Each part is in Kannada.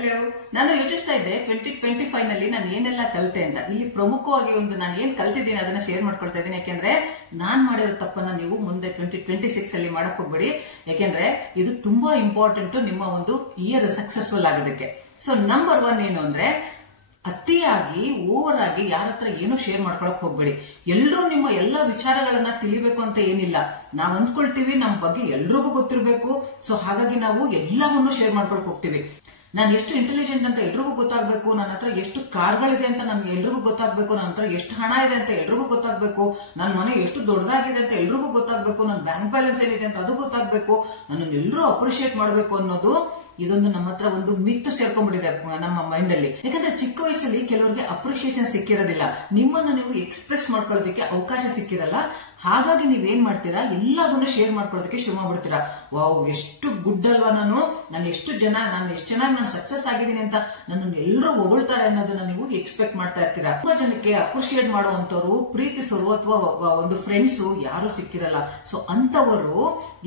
ಹಲೋ, ನಾನು ಯೋಚಿಸ್ತಾ ಇದ್ದೆ 2025 ನಲ್ಲಿ ನಾನು ಏನೆಲ್ಲ ಕಲಿತೆ ಅಂತ. ಇಲ್ಲಿ ಪ್ರಮುಖವಾಗಿ ನಾನು ಏನ್ ಕಲ್ತಿದ್ದೀನಿ ಅದನ್ನ ಶೇರ್ ಮಾಡ್ಕೊಳ್ತಾ ಇದ್ದೀನಿ. ಯಾಕೆಂದ್ರೆ ನಾನ್ ಮಾಡಿರೋ ತಪ್ಪನ್ನ ನೀವು ಮುಂದೆ 2026 ಅಲ್ಲಿ ಮಾಡಕ್ ಹೋಗ್ಬೇಡಿ. ಯಾಕೆಂದ್ರೆ ಇದು ತುಂಬಾ ಇಂಪಾರ್ಟೆಂಟ್ ನಿಮ್ಮ ಒಂದು ಇಯರ್ ಸಕ್ಸಸ್ಫುಲ್ ಆಗೋದಕ್ಕೆ. ಸೊ ನಂಬರ್ 1 ಏನು ಅಂದ್ರೆ, ಅತಿಯಾಗಿ ಓವರ್ ಆಗಿ ಯಾರ ಹತ್ರ ಏನು ಶೇರ್ ಮಾಡ್ಕೊಳಕ್ ಹೋಗ್ಬೇಡಿ. ಎಲ್ರೂ ನಿಮ್ಮ ಎಲ್ಲಾ ವಿಚಾರಗಳನ್ನ ತಿಳಿಬೇಕು ಅಂತ ಏನಿಲ್ಲ. ನಾವ್ ಅಂದ್ಕೊಳ್ತೀವಿ ನಮ್ ಬಗ್ಗೆ ಎಲ್ರಿಗೂ ಗೊತ್ತಿರ್ಬೇಕು, ಸೊ ಹಾಗಾಗಿ ನಾವು ಎಲ್ಲವನ್ನೂ ಶೇರ್ ಮಾಡ್ಕೊಳಕ್ ಹೋಗ್ತೀವಿ. ನಾನು ಎಷ್ಟು ಇಂಟೆಲಿಜೆಂಟ್ ಅಂತ ಎಲ್ರಿಗೂ ಗೊತ್ತಾಗ್ಬೇಕು, ನನ್ನ ಹತ್ರ ಎಷ್ಟು ಕಾರ್ಗಳಿದೆ ಅಂತ ನನ್ಗೆ ಎಲ್ರಿಗೂ ಗೊತ್ತಾಗ್ಬೇಕು, ನನ್ನ ಹತ್ರ ಎಷ್ಟು ಹಣ ಇದೆ ಅಂತ ಎಲ್ರಿಗೂ ಗೊತ್ತಾಗ್ಬೇಕು, ನನ್ನ ಮನೆ ಎಷ್ಟು ದೊಡ್ಡದಾಗಿದೆ ಅಂತ ಎಲ್ರಿಗೂ ಗೊತ್ತಾಗ್ಬೇಕು, ನನ್ನ ಬ್ಯಾಂಕ್ ಬ್ಯಾಲೆನ್ಸ್ ಏನಿದೆ ಅಂತ ಅದು ಗೊತ್ತಾಗ್ಬೇಕು, ನನ್ನನ್ನು ಎಲ್ಲರೂ ಅಪ್ರಿಶಿಯೇಟ್ ಮಾಡ್ಬೇಕು ಅನ್ನೋದು ಇದೊಂದು ನಮ್ಮ ಹತ್ರ ಒಂದು ಮಿತ್ತು ಸೇರ್ಕೊಂಡ್ಬಿಟ್ಟಿದೆ ನಮ್ಮ ಮೈಂಡ್ ಅಲ್ಲಿ. ಯಾಕಂದ್ರೆ ಚಿಕ್ಕ ವಯಸ್ಸಲ್ಲಿ ಕೆಲವರಿಗೆ ಅಪ್ರಿಶಿಯೇಷನ್ ಸಿಕ್ಕಿರೋದಿಲ್ಲ, ನಿಮ್ಮನ್ನ ನೀವು ಎಕ್ಸ್ಪ್ರೆಸ್ ಮಾಡ್ಕೊಳ್ಳೋದಕ್ಕೆ ಅವಕಾಶ ಸಿಕ್ಕಿರಲ್ಲ. ಹಾಗಾಗಿ ನೀವೇನ್ ಮಾಡ್ತೀರಾ, ಎಲ್ಲವನ್ನೂ ಶೇರ್ ಮಾಡ್ಕೊಳ್ಳೋದಕ್ಕೆ ಶುರು ಮಾಡ್ಬಿಡ್ತೀರಾ. ವಾವ್, ಎಷ್ಟು ಗುಡ್ ಅಲ್ವಾ ನಾನು ಎಷ್ಟು ಚೆನ್ನಾಗಿ ನಾನು ಸಕ್ಸಸ್ ಆಗಿದ್ದೀನಿ ಅಂತ ನನ್ನನ್ನು ಎಲ್ಲರೂ ಹೊಗಳ್ತಾರೆ ಅನ್ನೋದನ್ನ ನೀವು ಎಕ್ಸ್ಪೆಕ್ಟ್ ಮಾಡ್ತಾ ಇರ್ತೀರಾ. ತುಂಬಾ ಜನಕ್ಕೆ ಅಪ್ರಿಶಿಯೇಟ್ ಮಾಡುವಂತವ್ರು, ಪ್ರೀತಿಸೋರು ಅಥವಾ ಒಂದು ಫ್ರೆಂಡ್ಸ್ ಯಾರು ಸಿಕ್ಕಿರಲ್ಲ. ಸೊ ಅಂತವರು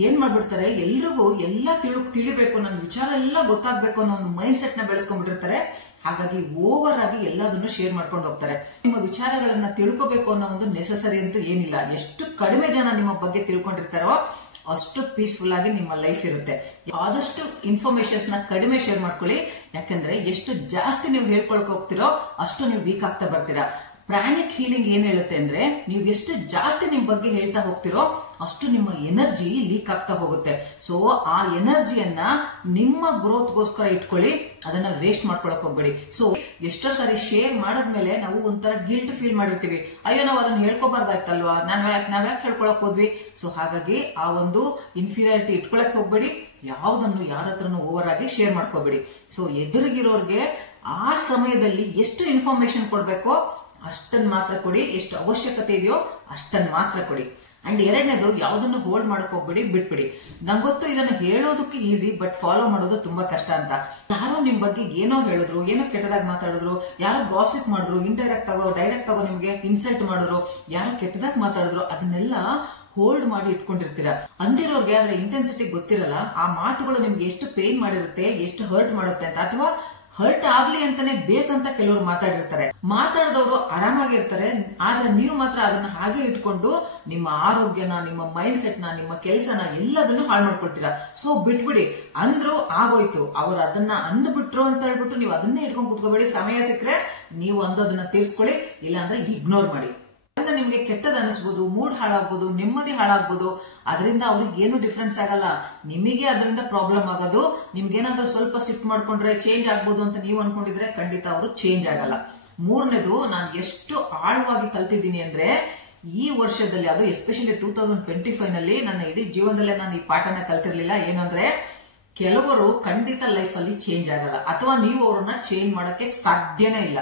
ಏನ್ ಮಾಡ್ಬಿಡ್ತಾರೆ, ಎಲ್ರಿಗೂ ಎಲ್ಲ ತಿಳಿಬೇಕು, ನನ್ನ ವಿಚಾರ ಎಲ್ಲ ಗೊತ್ತಾಗ್ಬೇಕು ಅನ್ನೋ ಒಂದು ಮೈಂಡ್ ಸೆಟ್ ನ ಬೆಳೆಸ್ಕೊಂಡ್ಬಿಟ್ಟಿರ್ತಾರೆ. ಹಾಗಾಗಿ ಓವರ್ ಆಗಿ ಎಲ್ಲದನ್ನು ಶೇರ್ ಮಾಡ್ಕೊಂಡು ಹೋಗ್ತಾರೆ. ನಿಮ್ಮ ವಿಚಾರಗಳನ್ನ ತಿಳ್ಕೋಬೇಕು ಅನ್ನೋ ಒಂದು ನೆಸೆಸರಿ ಅಂತೂ ಏನಿಲ್ಲ. ಎಷ್ಟು ಕಡಿಮೆ ಜನ ನಿಮ್ಮ ಬಗ್ಗೆ ತಿಳ್ಕೊಂಡಿರ್ತಾರೋ ಅಷ್ಟು ಪೀಸ್ಫುಲ್ ಆಗಿ ನಿಮ್ಮ ಲೈಫ್ ಇರುತ್ತೆ. ಆದಷ್ಟು ಇನ್ಫಾರ್ಮೇಶನ್ಸ್ ನ ಕಡಿಮೆ ಶೇರ್ ಮಾಡ್ಕೊಳ್ಳಿ. ಯಾಕಂದ್ರೆ ಎಷ್ಟು ಜಾಸ್ತಿ ನೀವು ಹೇಳ್ಕೊಳಕ್ ಹೋಗ್ತಿರೋ ಅಷ್ಟು ನೀವು ವೀಕ್ ಆಗ್ತಾ ಬರ್ತೀರಾ. ಪ್ರಾಣಿಕ್ ಹೀಲಿಂಗ್ ಏನ್ ಹೇಳುತ್ತೆ ಅಂದ್ರೆ, ನೀವು ಎಷ್ಟು ಜಾಸ್ತಿ ನಿಮ್ ಬಗ್ಗೆ ಹೇಳ್ತಾ ಹೋಗ್ತಿರೋ ಅಷ್ಟು ನಿಮ್ಮ ಎನರ್ಜಿ ಲೀಕ್ ಆಗ್ತಾ ಹೋಗುತ್ತೆ. ಸೊ ಆ ಎನರ್ಜಿಯನ್ನ ನಿಮ್ಮ ಗ್ರೋತ್ಗೋಸ್ಕರ ಇಟ್ಕೊಳ್ಳಿ, ಅದನ್ನ ವೇಸ್ಟ್ ಮಾಡ್ಕೊಳಕ್ ಹೋಗ್ಬೇಡಿ. ಸೊ ಎಷ್ಟೋ ಸಾರಿ ಶೇರ್ ಮಾಡಾದ್ಮೇಲೆ ನಾವು ಒಂಥರ ಗಿಲ್ಟ್ ಫೀಲ್ ಮಾಡಿರ್ತೀವಿ, ಅಯ್ಯೋ ನಾವು ಅದನ್ನ ಹೇಳ್ಕೊಬಾರ್ದಾಯ್ತಲ್ವಾ, ನಾವ್ಯಾಕೆ ಹೇಳ್ಕೊಳಕ್ ಹೋದ್ವಿ. ಸೊ ಹಾಗಾಗಿ ಆ ಒಂದು ಇನ್ಫೀರಿಯಾರಿಟಿ ಇಟ್ಕೊಳಕ್ ಹೋಗ್ಬೇಡಿ. ಯಾವ್ದನ್ನು ಯಾರ ಹತ್ರನು ಓವರ್ ಆಗಿ ಶೇರ್ ಮಾಡ್ಕೋಬೇಡಿ. ಸೊ ಎದುರಿಗಿರೋರ್ಗೆ ಆ ಸಮಯದಲ್ಲಿ ಎಷ್ಟು ಇನ್ಫಾರ್ಮೇಶನ್ ಕೊಡ್ಬೇಕೋ ಅಷ್ಟನ್ ಮಾತ್ರ ಕೊಡಿ, ಎಷ್ಟು ಅವಶ್ಯಕತೆ ಇದೆಯೋ ಅಷ್ಟನ್ ಮಾತ್ರ ಕೊಡಿ. ಅಂಡ್ ಎರಡನೇದು, ಯಾವ್ದನ್ನು ಹೋಲ್ಡ್ ಮಾಡಕ್ ಹೋಗ್ಬೇಡಿ, ಬಿಟ್ಬಿಡಿ. ನಂಗೆ ಗೊತ್ತು ಇದನ್ನ ಹೇಳೋದಕ್ಕೆ ಈಸಿ, ಬಟ್ ಫಾಲೋ ಮಾಡೋದು ತುಂಬಾ ಕಷ್ಟ ಅಂತ. ಯಾರೋ ನಿಮ್ ಬಗ್ಗೆ ಏನೋ ಹೇಳಿದ್ರು, ಏನೋ ಕೆಟ್ಟದಾಗಿ ಮಾತಾಡಿದ್ರು, ಯಾರೋ ಗಾಸಿಪ್ ಮಾಡಿದ್ರು, ಇಂಡೈರೆಕ್ಟ್ ಆಗೋ ಡೈರೆಕ್ಟ್ ಆಗೋ ನಿಮ್ಗೆ ಇನ್ಸಲ್ಟ್ ಮಾಡಿದ್ರು, ಯಾರೋ ಕೆಟ್ಟದಾಗಿ ಮಾತಾಡಿದ್ರು, ಅದನ್ನೆಲ್ಲ ಹೋಲ್ಡ್ ಮಾಡಿ ಇಟ್ಕೊಂಡಿರ್ತೀರಾ. ಅಂದಿರೋರ್ಗೆ ಅದ್ರ ಇಂಟೆನ್ಸಿಟಿ ಗೊತ್ತಿರಲ್ಲ. ಆ ಮಾತುಗಳು ನಿಮ್ಗೆ ಎಷ್ಟು ಪೇನ್ ಮಾಡಿರುತ್ತೆ, ಎಷ್ಟು ಹರ್ಟ್ ಮಾಡುತ್ತೆ ಅಂತ, ಅಥವಾ ಹರ್ಟ್ ಆಗ್ಲಿ ಅಂತಾನೆ ಬೇಕಂತ ಕೆಲವರು ಮಾತಾಡಿರ್ತಾರೆ. ಮಾತಾಡಿದವರು ಆರಾಮಾಗಿರ್ತಾರೆ, ಆದ್ರೆ ನೀವು ಮಾತ್ರ ಅದನ್ನ ಹಾಗೆ ಇಟ್ಕೊಂಡು ನಿಮ್ಮ ಆರೋಗ್ಯನ, ನಿಮ್ಮ ಮೈಂಡ್ ಸೆಟ್ ನ, ನಿಮ್ಮ ಕೆಲಸನ ಎಲ್ಲದನ್ನು ಹಾಳು ಮಾಡ್ಕೊಳ್ತೀರಾ. ಸೊ ಬಿಟ್ಬಿಡಿ. ಅಂದ್ರು ಆಗೋಯ್ತು, ಅವ್ರು ಅದನ್ನ ಅಂದ್ಬಿಟ್ರು ಅಂತ ಹೇಳ್ಬಿಟ್ಟು ನೀವು ಅದನ್ನೇ ಇಟ್ಕೊಂಡು ಕೂತ್ಕೋಬೇಡಿ. ಸಮಯ ಸಿಕ್ಕರೆ ನೀವು ಅಂದೋದನ್ನ ತೀರ್ಸ್ಕೊಳ್ಳಿ, ಇಲ್ಲಾಂದ್ರೆ ಇಗ್ನೋರ್ ಮಾಡಿ. ನಿಮ್ಗೆ ಕೆಟ್ಟದ್ ಅನಿಸ್ಬೋದು, ಮೂಡ್ ಹಾಳಾಗ್ಬೋದು, ನೆಮ್ಮದಿ ಹಾಳಾಗ್ಬೋದು, ಅದರಿಂದ ಅವ್ರಿಗೆ ಏನು ಡಿಫ್ರೆನ್ಸ್ ಆಗಲ್ಲ. ನಿಮಗೆ ಅದರಿಂದ ಪ್ರಾಬ್ಲಮ್ ಆಗೋದು. ನಿಮ್ಗೇನಾದ್ರೂ ಸ್ವಲ್ಪ ಸಿಟ್ ಮಾಡ್ಕೊಂಡ್ರೆ ಚೇಂಜ್ ಆಗ್ಬೋದು ಅಂತ ನೀವು ಅನ್ಕೊಂಡಿದ್ರೆ ಖಂಡಿತ ಅವರು ಚೇಂಜ್ ಆಗಲ್ಲ. ಮೂರನೇದು, ನಾನು ಎಷ್ಟು ಆಳವಾಗಿ ಕಲ್ತಿದ್ದೀನಿ ಅಂದ್ರೆ, ಈ ವರ್ಷದಲ್ಲಿ, ಅದು ಎಸ್ಪೆಷಲಿ 2025 ನಲ್ಲಿ ನನ್ನ ಇಡೀ ಜೀವನದಲ್ಲೇ ನಾನು ಈ ಪಾಠನ ಕಲ್ತಿರ್ಲಿಲ್ಲ. ಏನಂದ್ರೆ, ಕೆಲವರು ಖಂಡಿತ ಲೈಫ್ ಅಲ್ಲಿ ಚೇಂಜ್ ಆಗಲ್ಲ, ಅಥವಾ ನೀವು ಅವ್ರನ್ನ ಚೇಂಜ್ ಮಾಡಕ್ಕೆ ಸಾಧ್ಯನೇ ಇಲ್ಲ.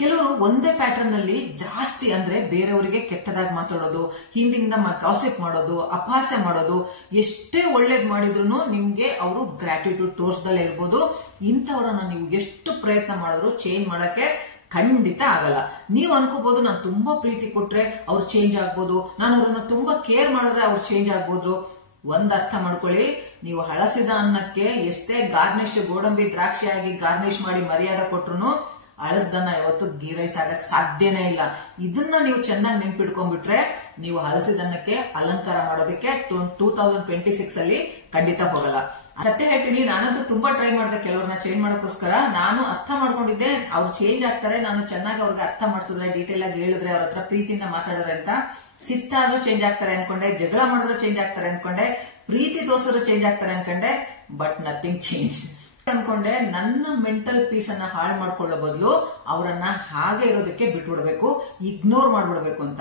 ಕೆಲವರು ಒಂದೇ ಪ್ಯಾಟರ್ನ್ ನಲ್ಲಿ ಜಾಸ್ತಿ, ಅಂದ್ರೆ ಬೇರೆಯವರಿಗೆ ಕೆಟ್ಟದಾಗಿ ಮಾತಾಡೋದು, ಹಿಂದಿಂದ ಗಾಸಿಪ್ ಮಾಡೋದು, ಅಪಹಾಸ್ಯ ಮಾಡೋದು, ಎಷ್ಟೇ ಒಳ್ಳೇದ್ ಮಾಡಿದ್ರು ನಿಮ್ಗೆ ಅವರು ಗ್ರಾಟಿಟ್ಯೂಡ್ ತೋರಿಸದಲ್ಲೇ ಇರ್ಬೋದು. ಇಂಥವ್ರನ್ನ ನೀವು ಎಷ್ಟು ಪ್ರಯತ್ನ ಮಾಡಿದ್ರು ಚೇಂಜ್ ಮಾಡಕ್ಕೆ ಖಂಡಿತ ಆಗಲ್ಲ. ನೀವು ಅನ್ಕೋಬಹುದು, ನಾನು ತುಂಬಾ ಪ್ರೀತಿ ಕೊಟ್ರೆ ಅವ್ರು ಚೇಂಜ್ ಆಗ್ಬೋದು, ನಾನು ಅವ್ರನ್ನ ತುಂಬಾ ಕೇರ್ ಮಾಡಿದ್ರೆ ಅವ್ರು ಚೇಂಜ್ ಆಗ್ಬೋದು. ಒಂದ್ ಅರ್ಥ ಮಾಡ್ಕೊಳ್ಳಿ, ನೀವು ಹಳಸಿದ ಅನ್ನಕ್ಕೆ ಎಷ್ಟೇ ಗಾರ್ನಿಶ್, ಗೋಡಂಬಿ ದ್ರಾಕ್ಷಿ ಆಗಿ ಗಾರ್ನಿಶ್ ಮಾಡಿ ಮರ್ಯಾದೆ ಕೊಟ್ರು ಹಳಸ್ದನ್ನ ಯಾವತ್ತು ಗೀ ರೈಸ್ ಆಗಕ್ ಸಾಧ್ಯನೇ ಇಲ್ಲ. ಇದನ್ನ ನೀವು ಚೆನ್ನಾಗಿ ನೆನ್ಪಿಟ್ಕೊಂಡ್ಬಿಟ್ರೆ ನೀವು ಹಳಸಿದನ್ನಕ್ಕೆ ಅಲಂಕಾರ ಮಾಡೋದಕ್ಕೆ 2026 ಅಲ್ಲಿ ಖಂಡಿತ ಹೋಗಲ್ಲ. ಸತ್ಯ ಹೇಳ್ತೀನಿ, ನಾನಂತೂ ತುಂಬಾ ಟ್ರೈ ಮಾಡಿದೆ ಕೆಲವ್ರನ್ನ ಚೇಂಜ್ ಮಾಡೋಕ್ಕೋಸ್ಕರ. ನಾನು ಅರ್ಥ ಮಾಡ್ಕೊಂಡಿದ್ದೆ ಅವ್ರು ಚೇಂಜ್ ಆಗ್ತಾರೆ, ನಾನು ಚೆನ್ನಾಗಿ ಅವ್ರಿಗೆ ಅರ್ಥ ಮಾಡಿಸಿದ್ರೆ, ಡೀಟೇಲ್ ಆಗಿ ಹೇಳಿದ್ರೆ, ಅವ್ರ ಹತ್ರ ಪ್ರೀತಿಯಿಂದ ಮಾತಾಡಿದ್ರೆ ಅಂತ. ಸಿಟ್ಟಾದ್ರೂ ಚೇಂಜ್ ಆಗ್ತಾರೆ ಅನ್ಕೊಂಡೆ, ಜಗಳ ಮಾಡಿದ್ರು ಚೇಂಜ್ ಆಗ್ತಾರೆ ಅನ್ಕೊಂಡೆ, ಪ್ರೀತಿ ತೋರಿಸಿದ್ರು ಚೇಂಜ್ ಆಗ್ತಾರೆ ಅನ್ಕೊಂಡೆ, ಬಟ್ ನಥಿಂಗ್ ಚೇಂಜ್ ಅನ್ಕೊಂಡೆ. ನನ್ನ ಮೆಂಟಲ್ ಪೀಸ್ ಅನ್ನ ಹಾಳು ಮಾಡ್ಕೊಳ್ಳೋ ಬದಲು ಅವರನ್ನ ಹಾಗೆ ಇರೋದಕ್ಕೆ ಬಿಟ್ಬಿಡ್ಬೇಕು, ಇಗ್ನೋರ್ ಮಾಡ್ಬಿಡ್ಬೇಕು ಅಂತ.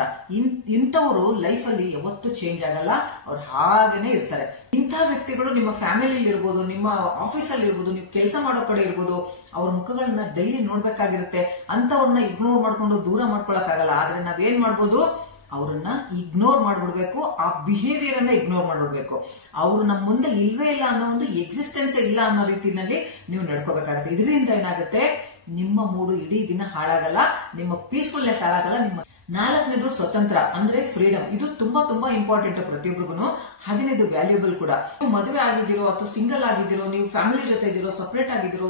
ಇಂಥವ್ರು ಲೈಫ್ ಅಲ್ಲಿ ಯಾವತ್ತೂ ಚೇಂಜ್ ಆಗಲ್ಲ, ಅವ್ರು ಹಾಗೇನೆ ಇರ್ತಾರೆ. ಇಂಥ ವ್ಯಕ್ತಿಗಳು ನಿಮ್ಮ ಫ್ಯಾಮಿಲಿ ಇರ್ಬೋದು, ನಿಮ್ಮ ಆಫೀಸ್ ಅಲ್ಲಿ ಇರ್ಬೋದು, ನೀವು ಕೆಲಸ ಮಾಡೋ ಕಡೆ ಇರ್ಬೋದು, ಅವ್ರ ಮುಖಗಳನ್ನ ಡೈಲಿ ನೋಡ್ಬೇಕಾಗಿರುತ್ತೆ. ಅಂತವ್ರನ್ನ ಇಗ್ನೋರ್ ಮಾಡ್ಕೊಂಡು ದೂರ ಮಾಡ್ಕೊಳಕ್ ಆಗಲ್ಲ. ಆದ್ರೆ ನಾವೇನ್ ಮಾಡ್ಬೋದು, ಅವ್ರನ್ನ ಇಗ್ನೋರ್ ಮಾಡ್ಬಿಡ್ಬೇಕು, ಆ ಬಿಹೇವಿಯರ್ ಅನ್ನ ಇಗ್ನೋರ್ ಮಾಡ್ಬಿಡ್ಬೇಕು. ಅವರು ನಮ್ಮ ಮುಂದೆ ಇಲ್ವೇ ಇಲ್ಲ ಅನ್ನೋ ಒಂದು ಎಕ್ಸಿಸ್ಟೆನ್ಸ್ ಇಲ್ಲ ಅನ್ನೋ ರೀತಿಯಲ್ಲಿ ನೀವು ನಡ್ಕೋಬೇಕಾಗುತ್ತೆ. ಇದರಿಂದ ಏನಾಗುತ್ತೆ, ನಿಮ್ಮ ಮೂಡು ಇಡೀ ದಿನ ಹಾಳಾಗಲ್ಲ, ನಿಮ್ಮ ಪೀಸ್ಫುಲ್ನೆಸ್ ಹಾಳಾಗಲ್ಲ. ನಿಮ್ಮ ನಾಲ್ಕನೇದು ಸ್ವತಂತ್ರ ಅಂದ್ರೆ ಫ್ರೀಡಮ್. ಇದು ತುಂಬಾ ತುಂಬಾ ಇಂಪಾರ್ಟೆಂಟ್ ಪ್ರತಿಯೊಬ್ಬರಿಗೂ. ಹಾಗೇನೆ ಇದು ವ್ಯಾಲ್ಯೂಬಲ್ ಕೂಡ. ನೀವು ಮದುವೆ ಆಗಿದ್ದೀರೋ ಅಥವಾ ಸಿಂಗಲ್ ಆಗಿದ್ದೀರೋ, ನೀವು ಫ್ಯಾಮಿಲಿ ಜೊತೆ ಇದ್ದೀರೋ, ಸಪರೇಟ್ ಆಗಿದ್ದೀರೋ,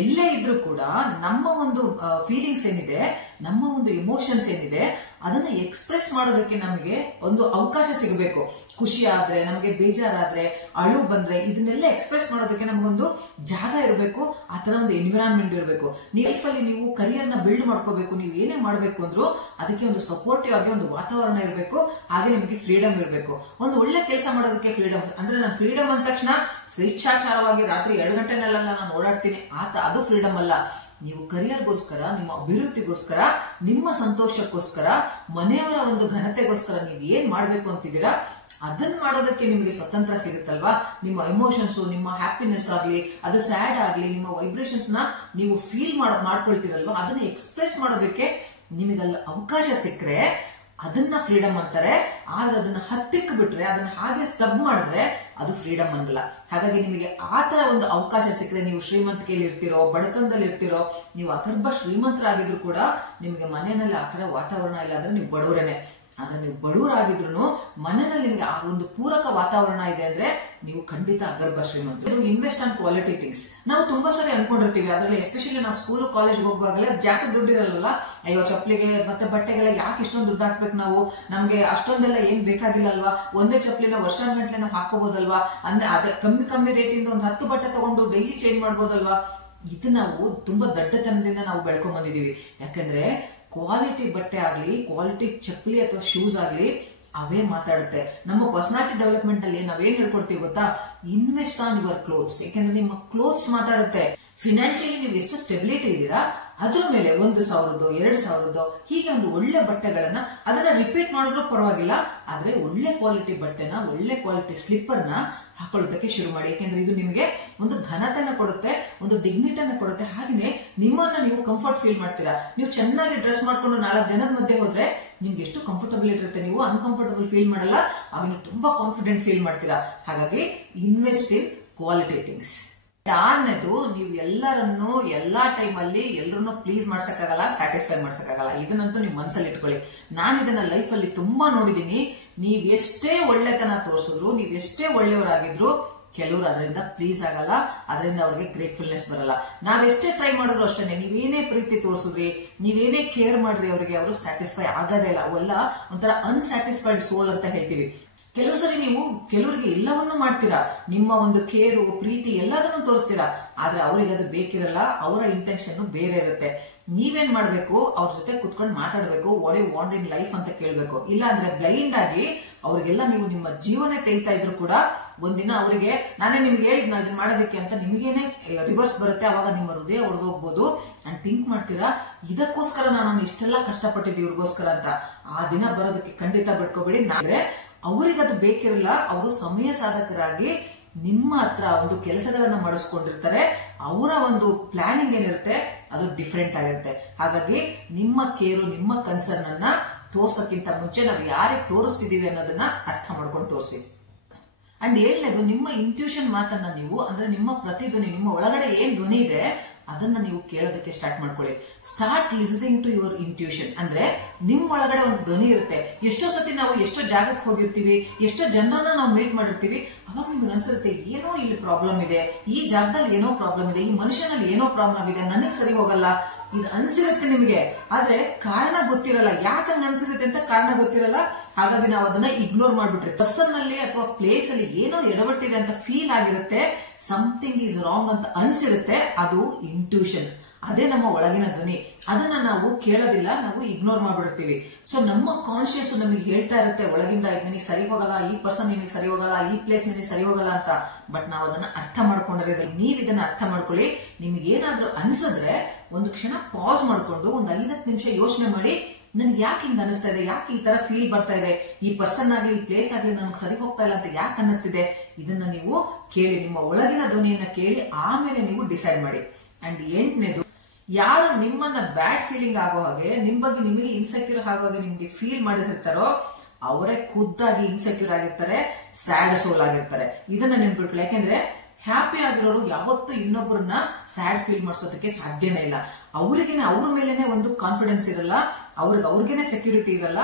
ಎಲ್ಲೇ ಇದ್ರೂ ಕೂಡ ನಮ್ಮ ಒಂದು ಫೀಲಿಂಗ್ಸ್ ಏನಿದೆ, ನಮ್ಮ ಒಂದು ಎಮೋಷನ್ಸ್ ಏನಿದೆ, ಅದನ್ನ ಎಕ್ಸ್ಪ್ರೆಸ್ ಮಾಡೋದಕ್ಕೆ ನಮಗೆ ಒಂದು ಅವಕಾಶ ಸಿಗಬೇಕು. ಖುಷಿ ಆದ್ರೆ, ನಮಗೆ ಬೇಜಾರಾದ್ರೆ, ಅಳು ಬಂದ್ರೆ, ಇದನ್ನೆಲ್ಲ ಎಕ್ಸ್ಪ್ರೆಸ್ ಮಾಡೋದಕ್ಕೆ ನಮಗೊಂದು ಜಾಗ ಇರಬೇಕು. ಆ ತರ ಒಂದು ಎನ್ವಿರಾನ್ಮೆಂಟ್ ಇರಬೇಕು. ಲೈಫ್ ಅಲ್ಲಿ ನೀವು ಕರಿಯರ್ ನ ಬಿಲ್ಡ್ ಮಾಡ್ಕೋಬೇಕು, ನೀವು ಏನೇ ಮಾಡ್ಬೇಕು ಅಂದ್ರೂ ಅದಕ್ಕೆ ಒಂದು ಸಪೋರ್ಟಿವ್ ಆಗಿ ಒಂದು ವಾತಾವರಣ ಇರಬೇಕು. ಹಾಗೆ ನಿಮಗೆ ಫ್ರೀಡಮ್ ಇರಬೇಕು. ಒಂದು ಒಳ್ಳೆ ಕೆಲಸ ಮಾಡೋದಕ್ಕೆ ಫ್ರೀಡಮ್ ಅಂದ್ರೆ, ನಾನು ಫ್ರೀಡಮ್ ಅಂದ ತಕ್ಷಣ ಸ್ವೇಚ್ಛಾಚಾರವಾಗಿ ರಾತ್ರಿ 2 ಗಂಟೆನೆಲ್ಲ ನಾನು ಓಡಾಡ್ತೀನಿ ಅದು ಫ್ರೀಡಮ್ ಅಲ್ಲ. ನೀವು ಕರಿಯರ್ಗೋಸ್ಕರ, ನಿಮ್ಮ ಅಭಿವೃದ್ಧಿಗೋಸ್ಕರ, ನಿಮ್ಮ ಸಂತೋಷಕ್ಕೋಸ್ಕರ, ಮನೆಯವರ ಒಂದು ಘನತೆಗೋಸ್ಕರ ನೀವು ಏನ್ ಮಾಡ್ಬೇಕು ಅಂತಿದ್ದೀರಾ ಅದನ್ನ ಮಾಡೋದಕ್ಕೆ ನಿಮಗೆ ಸ್ವತಂತ್ರ ಸಿಗುತ್ತಲ್ವಾ. ನಿಮ್ಮ ಎಮೋಷನ್ಸ್, ನಿಮ್ಮ ಹ್ಯಾಪಿನೆಸ್ ಆಗ್ಲಿ, ಅದು ಸ್ಯಾಡ್ ಆಗ್ಲಿ, ನಿಮ್ಮ ವೈಬ್ರೇಷನ್ಸ್ ನ ನೀವು ಫೀಲ್ ಮಾಡ್ಕೊಳ್ತೀರಲ್ವಾ, ಅದನ್ನ ಎಕ್ಸ್ಪ್ರೆಸ್ ಮಾಡೋದಕ್ಕೆ ನಿಮಗಲ್ಲ ಅವಕಾಶ ಸಿಕ್ಕರೆ ಅದನ್ನ ಫ್ರೀಡಮ್ ಅಂತಾರೆ. ಆದ್ರೆ ಅದನ್ನ ಹತ್ತಿಕ್ ಬಿಟ್ರೆ, ಅದನ್ನ ಹಾಗೆ ಸ್ತಬ್ ಮಾಡಿದ್ರೆ ಅದು ಫ್ರೀಡಮ್ ಅನ್ನಲ್ಲ. ಹಾಗಾಗಿ ನಿಮಗೆ ಆ ತರ ಒಂದು ಅವಕಾಶ ಸಿಕ್ಕರೆ, ನೀವು ಶ್ರೀಮಂತಿಕೆಯಲ್ಲಿ ಇರ್ತಿರೋ, ಬಡತನದಲ್ಲಿ ಇರ್ತಿರೋ, ನೀವು ಅಗರ್ಭ ಶ್ರೀಮಂತರಾಗಿದ್ರು ಕೂಡ ನಿಮಗೆ ಮನೆಯಲ್ಲಿ ಆ ತರ ವಾತಾವರಣ ಇಲ್ಲ ಅಂದ್ರೆ ನೀವು ಬಡವರೇನೆ. ಆದ್ರೆ ನೀವು ಬಡವರಾಗಿದ್ರು ಮನೆಯಲ್ಲಿ ನಿಮ್ಗೆ ಆ ಒಂದು ಪೂರಕ ವಾತಾವರಣ ಇದೆ ಅಂದ್ರೆ ನೀವು ಖಂಡಿತ ಅಗರ್ಭ ಶ್ರೀಮಂತ. ಇದು ಇನ್ವೆಸ್ಟ್ ಆನ್ ಕ್ವಾಲಿಟಿ ಥಿಂಗ್ಸ್. ನಾವು ತುಂಬಾ ಸರಿ ಅನ್ಕೊಂಡಿರ್ತೀವಿ, ಅದರಲ್ಲಿ ಎಸ್ಪೆಷಲಿ ನಾವು ಸ್ಕೂಲ್ ಕಾಲೇಜ್ ಹೋಗುವಾಗಲೇ ಜಾಸ್ತಿ ದುಡ್ಡು ಇರಲ್ವಲ್ಲ, ಅಯ್ಯೋ ಚಪ್ಪಲಿಗೆ ಮತ್ತೆ ಬಟ್ಟೆಗೆಲ್ಲ ಯಾಕೆ ಇಷ್ಟೊಂದು ದುಡ್ಡು ಹಾಕ್ಬೇಕು ನಾವು, ನಮ್ಗೆ ಅಷ್ಟೊಂದೆಲ್ಲ ಏನ್ ಬೇಕಾಗಿಲ್ಲ ಅಲ್ವಾ, ಒಂದೇ ಚಪ್ಪಲಿನ ವರ್ಷ ಗಂಟ್ಲೆ ನಾವು ಹಾಕೋಬಹುದಲ್ವಾ, ಅಂದ್ರೆ ಅದೇ ಕಮ್ಮಿ ರೇಟಿಂದ ಒಂದು 10 ಬಟ್ಟೆ ತಗೊಂಡು ಡೈಲಿ ಚೇಂಜ್ ಮಾಡ್ಬೋದಲ್ವಾ. ಇದು ನಾವು ತುಂಬಾ ದಡ್ಡತನದಿಂದ ನಾವು ಬೆಳ್ಕೊಂಡ್ ಬಂದಿದೀವಿ. ಯಾಕಂದ್ರೆ ಕ್ವಾಲಿಟಿ ಬಟ್ಟೆ ಆಗ್ಲಿ, ಕ್ವಾಲಿಟಿ ಚಪ್ಪಲಿ ಅಥವಾ ಶೂಸ್ ಆಗ್ಲಿ, ಅವೇ ಮಾತಾಡುತ್ತೆ. ನಮ್ಮ ಪರ್ಸನಾಲಿಟಿ ಡೆವಲಪ್ಮೆಂಟ್ ಅಲ್ಲಿ ನಾವೇನ್ ಹೇಳ್ಕೊಡ್ತೀವಿ ಗೊತ್ತಾ, ಇನ್ವೆಸ್ಟ್ ಆನ್ ಯುವರ್ ಕ್ಲೋತ್ಸ್. ಯಾಕಂದ್ರೆ ನಿಮ್ಮ ಕ್ಲೋತ್ಸ್ ಮಾತಾಡುತ್ತೆ. ಫಿನಾನ್ಷಿಯಲಿ ನೀವು ಎಷ್ಟು ಸ್ಟೆಬಿಲಿಟಿ ಇದೀರಾ ಅದ್ರ ಮೇಲೆ 1,000 2,000 ಹೀಗೆ ಒಂದು ಒಳ್ಳೆ ಬಟ್ಟೆಗಳನ್ನ ಅದನ್ನ ರಿಪೀಟ್ ಮಾಡಿದ್ರು ಪರವಾಗಿಲ್ಲ, ಆದ್ರೆ ಒಳ್ಳೆ ಕ್ವಾಲಿಟಿ ಬಟ್ಟೆನ, ಒಳ್ಳೆ ಕ್ವಾಲಿಟಿ ಸ್ಲಿಪ್ಪರ್ ನ ಹಾಕೊಳ್ಳೋದಕ್ಕೆ ಶುರು ಮಾಡಿ. ಯಾಕೆಂದ್ರೆ ಇದು ನಿಮಗೆ ಒಂದು ಘನತೆನ ಕೊಡುತ್ತೆ, ಒಂದು ಡಿಗ್ನಿಟನ್ನ ಕೊಡುತ್ತೆ. ಹಾಗೆಯೇ ನಿಮ್ಮನ್ನ ನೀವು ಕಂಫರ್ಟ್ ಫೀಲ್ ಮಾಡ್ತೀರಾ. ನೀವು ಚೆನ್ನಾಗಿ ಡ್ರೆಸ್ ಮಾಡ್ಕೊಂಡು 4 ಜನರ ಮಧ್ಯೆ ಹೋದ್ರೆ ನಿಮ್ಗೆ ಎಷ್ಟು ಕಂಫರ್ಟಬಲ್ ಇರುತ್ತೆ, ನೀವು ಅನ್ಕಂಫರ್ಟಬಲ್ ಫೀಲ್ ಮಾಡಲ್ಲ, ಆಗ ನೀವು ತುಂಬಾ ಕಾನ್ಫಿಡೆಂಟ್ ಫೀಲ್ ಮಾಡ್ತೀರಾ. ಹಾಗಾಗಿ ಇನ್ವೆಸ್ಟ್ ಇನ್ ಕ್ವಾಲಿಟಿ ಥಿಂಗ್ಸ್. 6ನೇದು, ನೀವು ಎಲ್ಲರನ್ನು ಎಲ್ಲಾ ಟೈಮ್ ಅಲ್ಲಿ ಎಲ್ಲರನ್ನು ಪ್ಲೀಸ್ ಮಾಡ್ಸಕ್ಕಾಗಲ್ಲ, ಸ್ಯಾಟಿಸ್ಫೈ ಮಾಡ್ಸಕ್ಕಾಗಲ್ಲ. ಇದನ್ನಂತೂ ನಿಮ್ ಮನಸ್ಸಲ್ಲಿ ಇಟ್ಕೊಳ್ಳಿ. ನಾನು ಇದನ್ನ ಲೈಫ್ ಅಲ್ಲಿ ತುಂಬಾ ನೋಡಿದೀನಿ. ನೀವ್ ಎಷ್ಟೇ ಒಳ್ಳೆತನ ತೋರಿಸಿದ್ರು, ನೀವ್ ಎಷ್ಟೇ ಒಳ್ಳೆಯವರಾಗಿದ್ರು, ಕೆಲವರು ಅದರಿಂದ ಪ್ಲೀಸ್ ಆಗಲ್ಲ, ಅದರಿಂದ ಅವ್ರಿಗೆ ಗ್ರೇಟ್ಫುಲ್ನೆಸ್ ಬರಲ್ಲ. ನಾವೆಷ್ಟೇ ಟ್ರೈ ಮಾಡಿದ್ರು ಅಷ್ಟೇ, ನೀವೇನೇ ಪ್ರೀತಿ ತೋರಿಸಿದ್ರಿ, ನೀವೇನೇ ಕೇರ್ ಮಾಡ್ರಿ, ಅವರಿಗೆ ಅವರು ಸ್ಯಾಟಿಸ್ಫೈ ಆಗೋದೇ ಇಲ್ಲ. ಅವೆಲ್ಲ ಒಂಥರ ಅನ್ಸ್ಯಾಟಿಸ್ಫೈಡ್ ಸೋಲ್ ಅಂತ ಹೇಳ್ತೀವಿ. ಕೆಲವು ಸರಿ ನೀವು ಕೆಲವರಿಗೆ ಎಲ್ಲವನ್ನೂ ಮಾಡ್ತೀರಾ, ನಿಮ್ಮ ಒಂದು ಕೇರು, ಪ್ರೀತಿ ಎಲ್ಲದನ್ನು ತೋರಿಸ್ತೀರಾ, ಆದ್ರೆ ಅವರಿಗೆ ಅದು ಬೇಕಿರಲ್ಲ, ಅವರ ಇಂಟೆನ್ಷನ್ ಬೇರೆ ಇರುತ್ತೆ. ನೀವೇನ್ ಮಾಡ್ಬೇಕು, ಅವ್ರ ಜೊತೆ ಕುತ್ಕೊಂಡು ಮಾತಾಡ್ಬೇಕು, what you want in life ಅಂತ ಕೇಳ್ಬೇಕು. ಇಲ್ಲ ಅಂದ್ರೆ ಬ್ಲೈಂಡ್ ಆಗಿ ಅವ್ರಿಗೆಲ್ಲ ನೀವು ನಿಮ್ಮ ಜೀವನ ತೆಗಿತಾ ಇದ್ರು ಕೂಡ ಒಂದಿನ ಅವರಿಗೆ ನಾನೇ ನಿಮ್ಗೆ ಹೇಳಿದ್ನ ಇದನ್ನ ಮಾಡೋದಕ್ಕೆ ಅಂತ ನಿಮಗೇನೆ ರಿವರ್ಸ್ ಬರುತ್ತೆ. ಅವಾಗ ನಿಮ್ಮ ಹೃದಯ ಹೊಡೆದೋಗ್ಬೋದು. ಅಂಡ್ ಥಿಂಕ್ ಮಾಡ್ತೀರಾ, ಇದಕ್ಕೋಸ್ಕರ ನಾನು ಇಷ್ಟೆಲ್ಲ ಕಷ್ಟಪಟ್ಟಿದ್ದೆ ಇವ್ರಿಗೋಸ್ಕರ ಅಂತ. ಆ ದಿನ ಬರೋದಕ್ಕೆ ಖಂಡಿತ ಬಿಟ್ಕೋಬೇಡಿ. ನಾಳೆ ಅವರಿಗದು ಬೇಕಿರಲ್ಲ, ಅವರು ಸಮಯ ಸಾಧಕರಾಗಿ ನಿಮ್ಮ ಹತ್ರ ಒಂದು ಕೆಲಸಗಳನ್ನ ಮಾಡಿಸ್ಕೊಂಡಿರ್ತಾರೆ. ಅವರ ಒಂದು ಪ್ಲಾನಿಂಗ್ ಏನಿರುತ್ತೆ ಅದು ಡಿಫ್ರೆಂಟ್ ಆಗಿರುತ್ತೆ. ಹಾಗಾಗಿ ನಿಮ್ಮ ಕೇರು, ನಿಮ್ಮ ಕನ್ಸರ್ನ್ ಅನ್ನ ತೋರ್ಸಕ್ಕಿಂತ ಮುಂಚೆ ನಾವು ಯಾರಿಗೆ ತೋರಿಸ್ತಿದೀವಿ ಅನ್ನೋದನ್ನ ಅರ್ಥ ಮಾಡ್ಕೊಂಡು ತೋರಿಸಿ. ಅಂಡ್ 7ನೇದು, ನಿಮ್ಮ ಇಂಟ್ಯೂಷನ್ ಮಾತನ್ನ ನೀವು, ಅಂದ್ರೆ ನಿಮ್ಮ ಪ್ರತಿಧ್ವನಿ, ನಿಮ್ಮ ಒಳಗಡೆ ಏನ್ ಧ್ವನಿ ಇದೆ ಅದನ್ನ ನೀವು ಕೇಳೋದಕ್ಕೆ ಸ್ಟಾರ್ಟ್ ಮಾಡ್ಕೊಳ್ಳಿ. Start listening to your intuition. ಅಂದ್ರೆ ನಿಮ್ ಒಳಗಡೆ ಒಂದು ಧ್ವನಿ ಇರುತ್ತೆ. ಎಷ್ಟೋ ಸತಿ ನಾವು ಎಷ್ಟೋ ಜಾಗಕ್ಕೆ ಹೋಗಿರ್ತೀವಿ, ಎಷ್ಟೋ ಜನರನ್ನ ನಾವು ಮೀಟ್ ಮಾಡಿರ್ತೀವಿ, ಅವಾಗ ನಿಮ್ಗೆ ಅನ್ಸುತ್ತೆ ಏನೋ ಇಲ್ಲಿ ಪ್ರಾಬ್ಲಮ್ ಇದೆ, ಈ ಜಾಗದಲ್ಲಿ ಏನೋ ಪ್ರಾಬ್ಲಮ್ ಇದೆ, ಈ ಮನುಷ್ಯನಲ್ಲಿ ಏನೋ ಪ್ರಾಬ್ಲಮ್ ಇದೆ, ನನಗೆ ಸರಿ ಹೋಗಲ್ಲ, ಇದು ಅನ್ಸಿರುತ್ತೆ ನಿಮಗೆ. ಆದ್ರೆ ಕಾರಣ ಗೊತ್ತಿರಲ್ಲ, ಯಾಕಂಗ್ ಅನ್ಸಿರುತ್ತೆ ಅಂತ ಕಾರಣ ಗೊತ್ತಿರಲ್ಲ. ಹಾಗಾಗಿ ನಾವು ಅದನ್ನ ಇಗ್ನೋರ್ ಮಾಡ್ಬಿಟ್ರಿ. ಪರ್ಸನ್ ನಲ್ಲಿ ಅಥವಾ ಪ್ಲೇಸ್ ಅಲ್ಲಿ ಏನೋ ಎಡವಟ್ಟಿದೆ ಅಂತ ಫೀಲ್ ಆಗಿರುತ್ತೆ, ಸಮಥಿಂಗ್ ಈಸ್ ರಾಂಗ್ ಅಂತ ಅನ್ಸಿರುತ್ತೆ. ಅದು ಇಂಟ್ಯೂಷನ್, ಅದೇ ನಮ್ಮ ಒಳಗಿನ ಧ್ವನಿ. ಅದನ್ನ ನಾವು ಕೇಳೋದಿಲ್ಲ, ನಾವು ಇಗ್ನೋರ್ ಮಾಡ್ಬಿಡ್ತೀವಿ. ಸೊ ನಮ್ಮ ಕಾನ್ಶಿಯಸ್ ನಮಗೆ ಹೇಳ್ತಾ ಇರುತ್ತೆ ಒಳಗಿಂದ, ನಿನಗೆ ಸರಿ ಹೋಗಲ್ಲ, ಈ ಪರ್ಸನ್ ನಿನಗೆ ಸರಿ ಹೋಗಲ್ಲ, ಈ ಪ್ಲೇಸ್ ನಿನಗೆ ಸರಿ ಹೋಗಲ್ಲ ಅಂತ. ಬಟ್ ನಾವು ಅದನ್ನ ಅರ್ಥ ಮಾಡ್ಕೊಂಡಿರೋದು. ನೀವ್ ಇದನ್ನ ಅರ್ಥ ಮಾಡ್ಕೊಳ್ಳಿ. ನಿಮ್ಗೆ ಏನಾದ್ರೂ ಅನ್ಸಿದ್ರೆ ಒಂದು ಕ್ಷಣ ಪಾಸ್ ಮಾಡ್ಕೊಂಡು ಒಂದು 5 ನಿಮಿಷ ಯೋಚನೆ ಮಾಡಿ, ನನ್ಗೆ ಯಾಕೆ ಹಿಂಗ್ ಅನಿಸ್ತಾ ಇದೆ, ಯಾಕೆ ಈ ತರ ಫೀಲ್ ಬರ್ತಾ ಇದೆ, ಈ ಪರ್ಸನ್ ಆಗ್ಲಿ, ಈ ಪ್ಲೇಸ್ ಆಗ್ಲಿ ನನಗೆ ಸರಿ ಹೋಗ್ತಾ ಇಲ್ಲ ಅಂತ ಯಾಕೆ ಅನ್ನಿಸ್ತಿದೆ, ಇದನ್ನ ನೀವು ಕೇಳಿ, ನಿಮ್ಮ ಒಳಗಿನ ಧ್ವನಿಯನ್ನ ಕೇಳಿ ಆಮೇಲೆ ನೀವು ಡಿಸೈಡ್ ಮಾಡಿ. ಅಂಡ್ 8ನೇದು, ಯಾರು ನಿಮ್ಮನ್ನ ಬ್ಯಾಡ್ ಫೀಲಿಂಗ್ ಆಗೋ ಹಾಗೆ, ನಿಮ್ ಬಗ್ಗೆ ನಿಮಗೆ ಇನ್ಸೆಕ್ಯೂರ್ ಆಗೋ ಹಾಗೆ ನಿಮ್ಗೆ ಫೀಲ್ ಮಾಡಿರ್ತಾರೋ ಅವರೇ ಖುದ್ದಾಗಿ ಇನ್ಸೆಕ್ಯೂರ್ ಆಗಿರ್ತಾರೆ, ಸ್ಯಾಡ್ ಸೋಲ್ ಆಗಿರ್ತಾರೆ. ಇದನ್ನ ನೆನ್ಪಿಟ್ಕೊಳ್ಳಿ. ಯಾಕೆಂದ್ರೆ ಹ್ಯಾಪಿ ಆಗಿರೋರು ಯಾವತ್ತೂ ಇನ್ನೊಬ್ಬರನ್ನ ಸ್ಯಾಡ್ ಫೀಲ್ ಮಾಡಿಸೋದಕ್ಕೆ ಸಾಧ್ಯನೇ ಇಲ್ಲ. ಅವ್ರ ಮೇಲೆನೆ ಒಂದು ಕಾನ್ಫಿಡೆನ್ಸ್ ಇರಲ್ಲ, ಅವ್ರಿಗೇನೆ ಸೆಕ್ಯೂರಿಟಿ ಇರಲ್ಲ,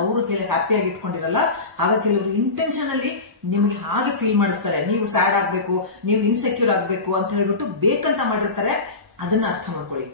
ಅವರು ಹ್ಯಾಪಿ ಆಗಿ ಇಟ್ಕೊಂಡಿರಲ್ಲ. ಹಾಗಾಗಿ ಕೆಲವರು ಇಂಟೆನ್ಷನ್ ಅಲ್ಲಿ ನಿಮ್ಗೆ ಹಾಗೆ ಫೀಲ್ ಮಾಡಿಸ್ತಾರೆ, ನೀವು ಸ್ಯಾಡ್ ಆಗ್ಬೇಕು, ನೀವು ಇನ್ಸೆಕ್ಯೂರ್ ಆಗ್ಬೇಕು ಅಂತ ಹೇಳ್ಬಿಟ್ಟು ಬೇಕಂತ ಮಾಡಿರ್ತಾರೆ. ಅದನ್ನ ಅರ್ಥ ಮಾಡ್ಕೊಳ್ಳಿ.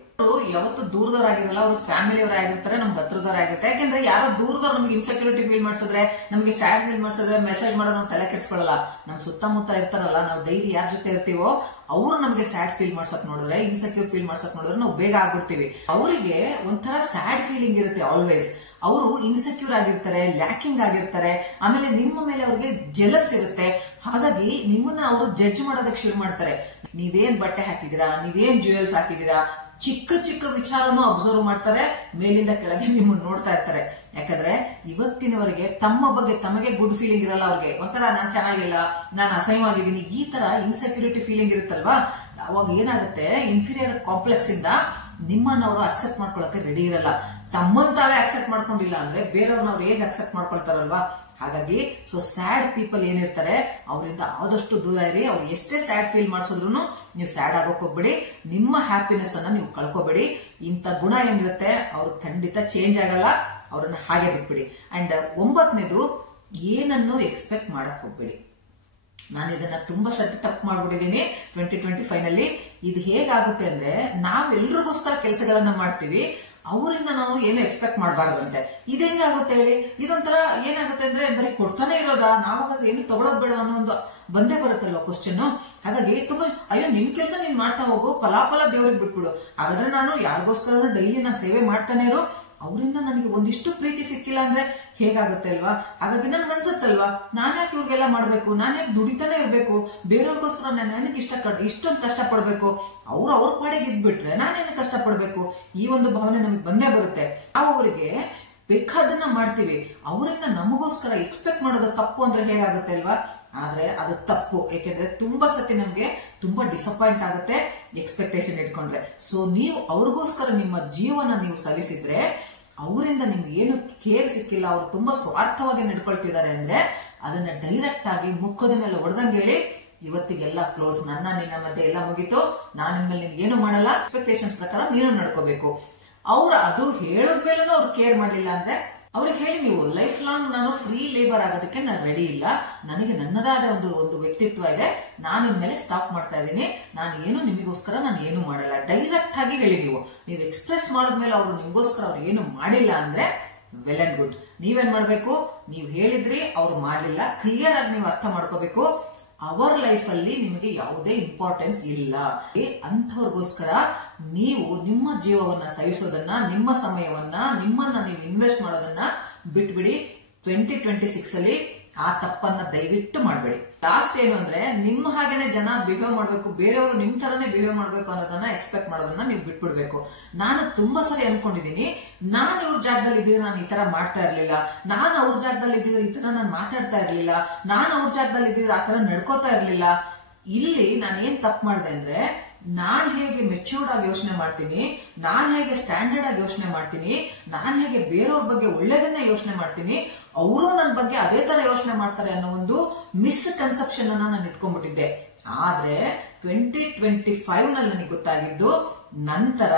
ಯಾವತ್ತು ದೂರದವರಾಗಿರಲ್ಲ, ಅವ್ರ ಫ್ಯಾಮಿಲಿಯವರೇ ಆಗಿರ್ತಾರೆ, ನಮ್ಗೆ ಹತ್ರದವರಾಗಿರ್ತಾರೆ. ಯಾಕೆಂದ್ರೆ ಯಾರೋ ದೂರದವ್ರು ನಮ್ಗೆ ಇನ್ಸೆಕ್ಯೂರಿಟಿ ಫೀಲ್ ಮಾಡಿಸಿದ್ರೆ, ನಮ್ಗೆ ಸ್ಯಾಡ್ ಫೀಲ್ ಮಾಡಿಸಿದ್ರೆ ಮೆಸೇಜ್ ಮಾಡೋದು ನಾವು ತಲೆ ಕೆಡಿಸ್ಕೊಳ್ಳಲ್ಲ. ನಮ್ ಸುತ್ತಮುತ್ತ ಇರ್ತಾರಲ್ಲ, ನಾವು ಡೈಲಿ ಯಾರ ಜೊತೆ ಇರ್ತೀವೋ ಅವ್ರು ನಮ್ಗೆ ಸ್ಯಾಡ್ ಫೀಲ್ ಮಾಡ್ಸಕ್ ನೋಡಿದ್ರೆ, ಇನ್ಸೆಕ್ಯೂರ್ ಫೀಲ್ ಮಾಡ್ಸಕ್ ನೋಡಿದ್ರೆ ನಾವು ಬೇಗ ಆಗ್ಬಿಡ್ತೀವಿ. ಅವರಿಗೆ ಒಂಥರ ಸ್ಯಾಡ್ ಫೀಲಿಂಗ್ ಇರುತ್ತೆ ಆಲ್ವೇಸ್. ಅವರು ಇನ್ಸೆಕ್ಯೂರ್ ಆಗಿರ್ತಾರೆ, ಲ್ಯಾಕಿಂಗ್ ಆಗಿರ್ತಾರೆ. ಆಮೇಲೆ ನಿಮ್ಮ ಮೇಲೆ ಅವ್ರಿಗೆ ಜೆಲಸ್ ಇರುತ್ತೆ. ಹಾಗಾಗಿ ನಿಮ್ಮನ್ನ ಅವರು ಜಡ್ಜ್ ಮಾಡೋದಕ್ಕೆ ಶುರು ಮಾಡ್ತಾರೆ. ನೀವೇನ್ ಬಟ್ಟೆ ಹಾಕಿದೀರಾ, ನೀವೇನ್ ಜ್ಯುವೆಲ್ಸ್ ಹಾಕಿದೀರಾ, ಚಿಕ್ಕ ಚಿಕ್ಕ ವಿಚಾರನೂ ಅಬ್ಸರ್ವ್ ಮಾಡ್ತಾರೆ. ಮೇಲಿಂದ ಕೆಳಗೆ ನಿಮ್ಮನ್ನ ನೋಡ್ತಾ ಇರ್ತಾರೆ. ಯಾಕಂದ್ರೆ ಇವತ್ತಿನವರೆಗೆ ತಮ್ಮ ಬಗ್ಗೆ ತಮಗೆ ಗುಡ್ ಫೀಲಿಂಗ್ ಇರಲ್ಲ. ಅವ್ರಿಗೆ ಒಂಥರ ನಾನ್ ಚೆನ್ನಾಗಿಲ್ಲ, ನಾನು ಅಸಹ್ಯವಾಗಿದ್ದೀನಿ, ಈ ತರ ಇನ್ಸೆಕ್ಯೂರಿಟಿ ಫೀಲಿಂಗ್ ಇರುತ್ತಲ್ವಾ. ಅವಾಗ ಏನಾಗುತ್ತೆ, ಇನ್ಫೀರಿಯರ್ ಕಾಂಪ್ಲೆಕ್ಸ್ ಇಂದ ನಿಮ್ಮನ್ನ ಅವರು ಅಕ್ಸೆಪ್ಟ್ ಮಾಡ್ಕೊಳಕ್ಕೆ ರೆಡಿ ಇರಲ್ಲ. ತಮ್ಮನ್ ತಾವೇ ಅಕ್ಸೆಪ್ಟ್ ಮಾಡ್ಕೊಂಡಿಲ್ಲ ಅಂದ್ರೆ ಬೇರೆಯವ್ರನ್ನ ಅವ್ರು ಹೇಗೆ ಅಕ್ಸೆಪ್ಟ್ ಮಾಡ್ಕೊಳ್ತಾರಲ್ವಾ. ಹಾಗಾಗಿ ಸ್ಯಾಡ್ ಪೀಪಲ್ ಏನಿರ್ತಾರೆ ಅವರಿಂದ ಆದಷ್ಟು ದೂರ ಇರಿ. ಅವ್ರು ಎಷ್ಟೇ ಸ್ಯಾಡ್ ಫೀಲ್ ಮಾಡಿಸಿದ್ರು ನೀವು ಸ್ಯಾಡ್ ಆಗೋಕ್ ಹೋಗ್ಬೇಡಿ. ನಿಮ್ಮ ಹ್ಯಾಪಿನೆಸ್ ಅನ್ನ ನೀವು ಕಳ್ಕೊಬೇಡಿ. ಇಂಥ ಗುಣ ಏನಿರುತ್ತೆ ಅವ್ರು ಖಂಡಿತ ಚೇಂಜ್ ಆಗಲ್ಲ. ಅವ್ರನ್ನ ಹಾಗೆ ಬಿಟ್ಬಿಡಿ. ಅಂಡ್ 9ನೇದು, ಏನನ್ನು ಎಕ್ಸ್ಪೆಕ್ಟ್ ಮಾಡಕ್ ಹೋಗ್ಬೇಡಿ. ನಾನು ಇದನ್ನ ತುಂಬಾ ಸರ್ತಿ ತಪ್ಪು ಮಾಡ್ಬಿಟ್ಟಿದ್ದೀನಿ 2025 ನಲ್ಲಿ. ಇದು ಹೇಗಾಗುತ್ತೆ ಅಂದ್ರೆ, ನಾವೆಲ್ರಿಗೋಸ್ಕರ ಕೆಲಸಗಳನ್ನ ಮಾಡ್ತೀವಿ, ಅವರಿಂದ ನಾವು ಏನು ಎಕ್ಸ್ಪೆಕ್ಟ್ ಮಾಡಬಾರ್ದಂತೆ. ಇದು ಹೆಂಗಾಗುತ್ತೆ ಹೇಳಿ? ಇದೊಂಥರ ಏನಾಗುತ್ತೆ ಅಂದ್ರೆ, ಬರೀ ಕೊಡ್ತಾನೆ ಇರೋದಾ, ನಾವಾಗಾದ್ರೆ ಏನು ತಗೊಳೋದ್ ಬೇಡ ಅನ್ನೋ ಒಂದು ಬಂದೇ ಬರುತ್ತಲ್ವ ಕ್ವಶನ್. ಹಾಗಾಗಿ ತುಂಬಾ ಅಯ್ಯೋ ನಿನ್ ಕೆಲಸ ನೀನ್ ಮಾಡ್ತಾ ಹೋಗು, ಫಲಾಫಲ ದೇವ್ರಿಗೆ ಬಿಟ್ಬಿಡು. ಹಾಗಾದ್ರೆ ನಾನು ಯಾರಿಗೋಸ್ಕರ ಡೈಲಿ ನಾನು ಸೇವೆ ಮಾಡ್ತಾನೆ ಇರೋ, ಅವರಿಂದ ನನಗೆ ಒಂದಿಷ್ಟು ಪ್ರೀತಿ ಸಿಕ್ಕಿಲ್ಲ ಅಂದ್ರೆ ಹೇಗಾಗುತ್ತೆ ಅಲ್ವಾ. ಹಾಗಾಗಿ ನನ್ಗೆ ಅನ್ಸುತ್ತಲ್ವಾ, ನಾನ್ಯಾಕೆ ಇವ್ರಿಗೆಲ್ಲ ಮಾಡ್ಬೇಕು, ನಾನ್ಯಾಕೆ ದುಡಿತಾನೆ ಇರ್ಬೇಕು, ಬೇರೆಯವ್ರಿಗೋಸ್ಕರ ನನಗೆ ಇಷ್ಟೊಂದು ಕಷ್ಟ ಪಡ್ಬೇಕು, ಅವ್ರ ಪಾಡಿಗೆ ಇದ್ಬಿಟ್ರೆ ನಾನೇನು ಕಷ್ಟ ಪಡ್ಬೇಕು, ಈ ಒಂದು ಭಾವನೆ ನಮಗೆ ಬಂದೇ ಬರುತ್ತೆ. ನಾವು ಅವರಿಗೆ ಬೇಕಾದನ್ನ ಮಾಡ್ತೀವಿ, ಅವರಿಂದ ನಮಗೋಸ್ಕರ ಎಕ್ಸ್ಪೆಕ್ಟ್ ಮಾಡೋದು ತಪ್ಪು ಅಂದ್ರೆ ಹೇಗಾಗುತ್ತೆ ಅಲ್ವಾ. ಆದ್ರೆ ಅದು ತಪ್ಪು. ಯಾಕೆಂದ್ರೆ ತುಂಬಾ ಸತಿ ನಮ್ಗೆ ತುಂಬಾ ಡಿಸಪಾಯಿಂಟ್ ಆಗುತ್ತೆ ಎಕ್ಸ್ಪೆಕ್ಟೇಷನ್ ಇಟ್ಕೊಂಡ್ರೆ. ಸೊ ನೀವು ಅವ್ರಿಗೋಸ್ಕರ ನಿಮ್ಮ ಜೀವನ ನೀವು ಸವಿಸಿದ್ರೆ, ಅವರಿಂದ ನಿಮ್ಗೆ ಏನು ಕೇರ್ ಸಿಕ್ಕಿಲ್ಲ, ಅವ್ರು ತುಂಬಾ ಸ್ವಾರ್ಥವಾಗಿ ನಡ್ಕೊಳ್ತಿದ್ದಾರೆ ಅಂದ್ರೆ ಅದನ್ನ ಡೈರೆಕ್ಟ್ ಆಗಿ ಮುಖದ ಮೇಲೆ ಹೊಡೆದಂಗೆ ಹೇಳಿ, ಇವತ್ತಿಗೆಲ್ಲ ಕ್ಲೋಸ್, ನಿನ್ನ ಮಧ್ಯೆ ಎಲ್ಲ ಮುಗಿತು, ನಾನು ನಿಮ್ಮಲ್ಲಿ ಏನು ಮಾಡಲ್ಲ, ಎಕ್ಸ್ಪೆಕ್ಟೇಷನ್ಸ್ ಪ್ರಕಾರ ನೀನು ನಡ್ಕೋಬೇಕು. ಅವ್ರು ಅದು ಹೇಳಿದ್ಮೇಲೂ ಅವ್ರು ಕೇರ್ ಮಾಡಲಿಲ್ಲ ಅಂದ್ರೆ ಅವ್ರಿಗೆ ಹೇಳಿ, ನೀವು ಲೈಫ್ ಲಾಂಗ್ ನಾನು ಫ್ರೀ ಲೇಬರ್ ಆಗೋದಕ್ಕೆ ನಾನು ರೆಡಿ ಇಲ್ಲ, ನನಗೆ ನನ್ನದಾದ ಒಂದು ವ್ಯಕ್ತಿತ್ವ ಇದೆ, ನಾನು ಇನ್ಮೇಲೆ ಸ್ಟಾಪ್ ಮಾಡ್ತಾ ಇದ್ದೀನಿ, ನಾನು ಏನು ನಿಮಗೋಸ್ಕರ ನಾನು ಏನು ಮಾಡಲ್ಲ. ಡೈರೆಕ್ಟ್ ಆಗಿ ಹೇಳಿ. ನೀವು ಎಕ್ಸ್ಪ್ರೆಸ್ ಮಾಡಿದ್ಮೇಲೆ ಅವ್ರು ನಿಮ್ಗೋಸ್ಕರ ಅವ್ರು ಏನು ಮಾಡಿಲ್ಲ ಅಂದ್ರೆ ವೆಲ್ ಅಂಡ್ ಗುಡ್. ನೀವೇನ್ ಮಾಡ್ಬೇಕು, ನೀವು ಹೇಳಿದ್ರಿ ಅವ್ರು ಮಾಡ್ಲಿಲ್ಲ, ಕ್ಲಿಯರ್ ಆಗಿ ನೀವು ಅರ್ಥ ಮಾಡ್ಕೋಬೇಕು. ಅವರ್ ಲೈಫ್ ಅಲ್ಲಿ ನಿಮಗೆ ಯಾವುದೇ ಇಂಪಾರ್ಟೆನ್ಸ್ ಇಲ್ಲ. ಅಂಥವ್ರಿಗೋಸ್ಕರ ನೀವು ನಿಮ್ಮ ಜೀವವನ್ನ ಸವಿಸೋದನ್ನ, ನಿಮ್ಮ ಸಮಯವನ್ನ, ನಿಮ್ಮನ್ನ ನೀವು ಇನ್ವೆಸ್ಟ್ ಮಾಡೋದನ್ನ ಬಿಟ್ಬಿಡಿ. 2026 ಅಲ್ಲಿ ಆ ತಪ್ಪನ್ನ ದಯವಿಟ್ಟು ಮಾಡಬೇಡಿ. ಲಾಸ್ಟ್ ಏನು ಅಂದ್ರೆ, ನಿಮ್ಮ ಹಾಗೇನೆ ಜನ ಬಿಹೇವ್ ಮಾಡ್ಬೇಕು, ಬೇರೆಯವರು ನಿಮ್ ತರನೇ ಬಿಹೇವ್ ಮಾಡ್ಬೇಕು ಅನ್ನೋದನ್ನ ಎಕ್ಸ್ಪೆಕ್ಟ್ ಮಾಡೋದನ್ನ ನೀವು ಬಿಟ್ಬಿಡ್ಬೇಕು. ನಾನು ತುಂಬಾ ಸರಿ ಅನ್ಕೊಂಡಿದೀನಿ, ನಾನು ಇವ್ರ ಜಾಗದಲ್ಲಿ ಇದ್ದಿದ್ರೆ ನಾನು ಈ ತರ ಮಾಡ್ತಾ ಇರ್ಲಿಲ್ಲ, ನಾನು ಅವ್ರ ಜಾಗದಲ್ಲಿ ಇದ್ದಿದ್ರೆ ಈ ತರ ನಾನು ಮಾತಾಡ್ತಾ ಇರ್ಲಿಲ್ಲ, ನಾನು ಅವ್ರ ಜಾಗದಲ್ಲಿ ಇದ್ದಿದ್ರೆ ಆ ತರ ನಡ್ಕೋತಾ ಇರ್ಲಿಲ್ಲ. ಇಲ್ಲಿ ನಾನು ಏನ್ ತಪ್ಪು ಮಾಡಿದೆ ಅಂದ್ರೆ, ನಾನ್ ಹೇಗೆ ಮೆಚ್ಯೂರ್ಡ್ ಆಗಿ ಯೋಚನೆ ಮಾಡ್ತೀನಿ, ನಾನ್ ಹೇಗೆ ಸ್ಟ್ಯಾಂಡರ್ಡ್ ಆಗಿ ಯೋಚನೆ ಮಾಡ್ತೀನಿ, ನಾನ್ ಹೇಗೆ ಬೇರೆಯವ್ರ ಬಗ್ಗೆ ಒಳ್ಳೇದನ್ನೇ ಯೋಚನೆ ಮಾಡ್ತೀನಿ, ಅವರು ನನ್ನ ಬಗ್ಗೆ ಅದೇ ತರ ಯೋಚನೆ ಮಾಡ್ತಾರೆ ಅನ್ನೋ ಒಂದು ಮಿಸ್ಕನ್ಸೆಪ್ಷನ್ ಅನ್ನ ನಾನು ಇಟ್ಕೊಂಡ್ಬಿಟ್ಟಿದ್ದೆ. ಆದ್ರೆ 2025 ನಲ್ಲಿ ನನಗೆ ಗೊತ್ತಾಗಿದ್ದು, ನಂತರ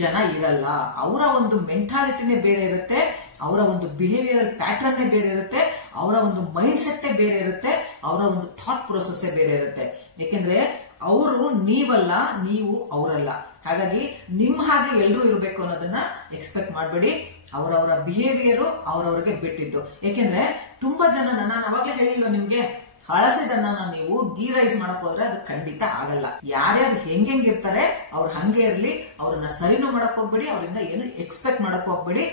ಜನ ಇರಲ್ಲ, ಅವರ ಒಂದು ಮೆಂಟಾಲಿಟಿನೇ ಬೇರೆ ಇರುತ್ತೆ, ಅವರ ಒಂದು ಬಿಹೇವಿಯರ್ ಪ್ಯಾಟರ್ನ್ ಬೇರೆ ಇರುತ್ತೆ, ಅವರ ಒಂದು ಮೈಂಡ್ ಸೆಟ್ ಬೇರೆ ಇರುತ್ತೆ, ಅವರ ಒಂದು ಥಾಟ್ ಪ್ರೊಸೆಸ್ ಬೇರೆ ಇರುತ್ತೆ. ಯಾಕೆಂದ್ರೆ ಅವರು ನೀವಲ್ಲ, ನೀವು ಅವರಲ್ಲ. ಹಾಗಾಗಿ ನಿಮ್ಮ ಹಾಗೆ ಎಲ್ಲರೂ ಇರಬೇಕು ಅನ್ನೋದನ್ನ ಎಕ್ಸ್ಪೆಕ್ಟ್ ಮಾಡಬೇಡಿ. ಅವರವರ ಬಿಹೇವಿಯರ್ ಅವರವ್ರಿಗೆ ಬಿಟ್ಟಿದ್ದು. ಯಾಕೆಂದ್ರೆ ತುಂಬಾ ಜನ, ನಾನು ಅವಾಗಲೇ ಹೇಳಿಲ್ವ ನಿಮ್ಗೆ, ಹಳಸಿದನ್ನ ನೀವು ಗೀ ರೈಸ್ ಮಾಡಕ್ ಹೋದ್ರೆ ಅದು ಖಂಡಿತ ಆಗಲ್ಲ. ಯಾರ್ಯಾರು ಹೆಂಗಿರ್ತಾರೆ ಅವ್ರು ಹಂಗೆ ಇರ್ಲಿ, ಅವ್ರನ್ನ ಸರಿನೂ ಮಾಡಕ್ ಹೋಗ್ಬೇಡಿ, ಅವರಿಂದ ಏನು ಎಕ್ಸ್ಪೆಕ್ಟ್ ಮಾಡಕ್ ಹೋಗ್ಬೇಡಿ.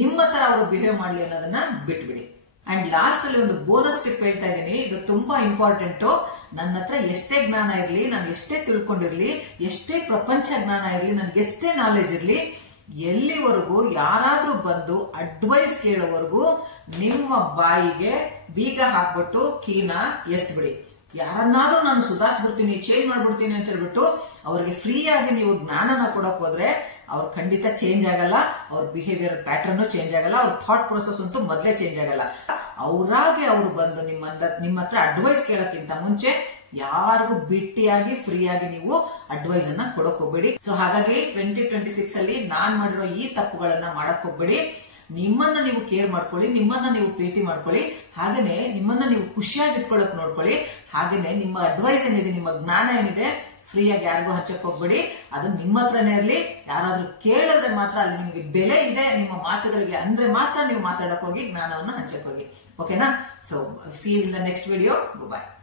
ನಿಮ್ಮ ತರ ಅವರು ಬಿಹೇವ್ ಮಾಡ್ಲಿ ಅನ್ನೋದನ್ನ ಬಿಟ್ಬಿಡಿ. ಅಂಡ್ ಲಾಸ್ಟ್ ಅಲ್ಲಿ ಒಂದು ಬೋನಸ್ ಟಿಪ್ ಹೇಳ್ತಾ ಇದೀನಿ, ಇದು ತುಂಬಾ ಇಂಪಾರ್ಟೆಂಟ್. ನನ್ನ ಹತ್ರ ಎಷ್ಟೇ ಜ್ಞಾನ ಇರ್ಲಿ, ನಾನು ಎಷ್ಟೇ ತಿಳ್ಕೊಂಡಿರ್ಲಿ, ಎಷ್ಟೇ ಪ್ರಪಂಚ ಜ್ಞಾನ ಇರ್ಲಿ, ನನ್ಗೆ ಎಷ್ಟೇ ನಾಲೆಜ್ ಇರ್ಲಿ, ಎಲ್ಲಿವರೆಗೂ ಯಾರಾದ್ರೂ ಬಂದು ಅಡ್ವೈಸ್ ಕೇಳೋವರೆಗೂ ನಿಮ್ಮ ಬಾಯಿಗೆ ಬೀಗ ಹಾಕ್ಬಿಟ್ಟು ಕೀನ ಎಸ್ಬಿಡಿ. ಯಾರನ್ನಾದ್ರೂ ನಾನು ಸುಧಾರಿಸ್ಬಿಡ್ತೀನಿ, ಚೇಂಜ್ ಮಾಡ್ಬಿಡ್ತೀನಿ ಅಂತ ಹೇಳ್ಬಿಟ್ಟು ಅವ್ರಿಗೆ ಫ್ರೀ ಆಗಿ ನೀವು ಜ್ಞಾನನ ಕೊಡಕ್ ಹೋದ್ರೆ ಅವ್ರು ಖಂಡಿತ ಚೇಂಜ್ ಆಗಲ್ಲ. ಅವ್ರ ಬಿಹೇವಿಯರ್ ಪ್ಯಾಟರ್ನ್ ಚೇಂಜ್ ಆಗಲ್ಲ. ಅವ್ರ ಥಾಟ್ ಪ್ರೊಸೆಸ್ ಅಂತೂ ಮೊದಲೇ ಚೇಂಜ್ ಆಗಲ್ಲ. ಅವರಾಗೆ ಅವ್ರು ಬಂದು ನಿಮ್ಮ ಹತ್ರ ಅಡ್ವೈಸ್ ಕೇಳಕ್ಕಿಂತ ಮುಂಚೆ ಯಾರಿಗೂ ಬಿಟ್ಟಿಯಾಗಿ ಫ್ರೀ ಆಗಿ ನೀವು ಅಡ್ವೈಸ್ ಅನ್ನ ಕೊಡಕ್ ಹೋಗ್ಬೇಡಿ. ಸೊ ಹಾಗಾಗಿ 2026 ಅಲ್ಲಿ ನಾನ್ ಮಾಡಿರೋ ಈ ತಪ್ಪುಗಳನ್ನ ಮಾಡಕ್ ಹೋಗ್ಬೇಡಿ. ನಿಮ್ಮನ್ನ ನೀವು ಕೇರ್ ಮಾಡ್ಕೊಳ್ಳಿ, ನಿಮ್ಮನ್ನ ನೀವು ಪ್ರೀತಿ ಮಾಡ್ಕೊಳ್ಳಿ, ಹಾಗೇನೆ ನಿಮ್ಮನ್ನ ನೀವು ಖುಷಿಯಾಗಿ ಇಟ್ಕೊಳ್ಳಕ್ ನೋಡ್ಕೊಳ್ಳಿ. ಹಾಗೇನೆ ನಿಮ್ಮ ಅಡ್ವೈಸ್ ಏನಿದೆ, ನಿಮ್ಮ ಜ್ಞಾನ ಏನಿದೆ, ಫ್ರೀಯಾಗಿ ಯಾರಿಗೂ ಹಂಚಕ್ ಹೋಗ್ಬೇಡಿ. ಅದು ನಿಮ್ಮ ಹತ್ರನೇ ಇರ್ಲಿ. ಯಾರಾದ್ರೂ ಕೇಳಿದ್ರೆ ಮಾತ್ರ ಅಲ್ಲಿ ನಿಮ್ಗೆ ಬೆಲೆ ಇದೆ ನಿಮ್ಮ ಮಾತುಗಳಿಗೆ ಅಂದ್ರೆ ಮಾತ್ರ ನೀವು ಮಾತಾಡಕ್ ಹೋಗಿ ಜ್ಞಾನವನ್ನ ಹಂಚಕ್ ಹೋಗಿ. ಓಕೆನಾ? So see in the next video. Bye.